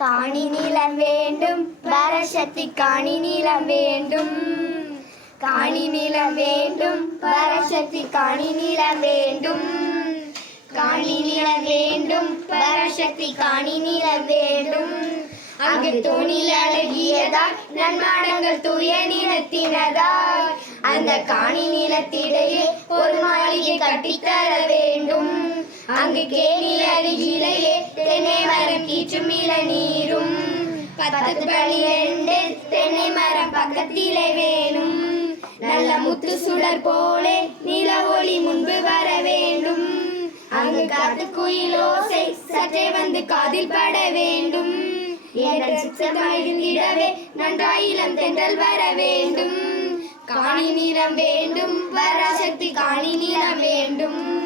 காணி நீளம் வேண்டும். வரசக்தி காணி நீளம் வேண்டும். காணி நீளம் வேண்டும். வரசக்தி காணி நீளம் வேண்டும். காணி நீளம் வேண்டும். வரசக்தி காணி நீளம் வேண்டும். அங்கு தூணில் அழகியதாய் நன்மாடங்கள் தூய நிலத்தினதாய் அந்த காணி நிலத்திடையே ஒரு மாளிகை கட்டித்தர வேண்டும் அங்கு கேணி அருகிலேயே தென்னை மரம் கீச்சும் நீரும். பத்து பனிரெண்டு தென்னை மரம் பக்கத்திலே வேணும். நல்ல முத்து சுடர் போலே நில ஒளி முன்பு வர வேண்டும். அங்கு காத்து குயிலோசை சற்றே வந்து காதில் பட வேண்டும். இருந்திடவே நன்றாயிலம் தென்றல் வர வேண்டும். காணி நிறம் வேண்டும் வராசக்தி காணி நிறம் வேண்டும்.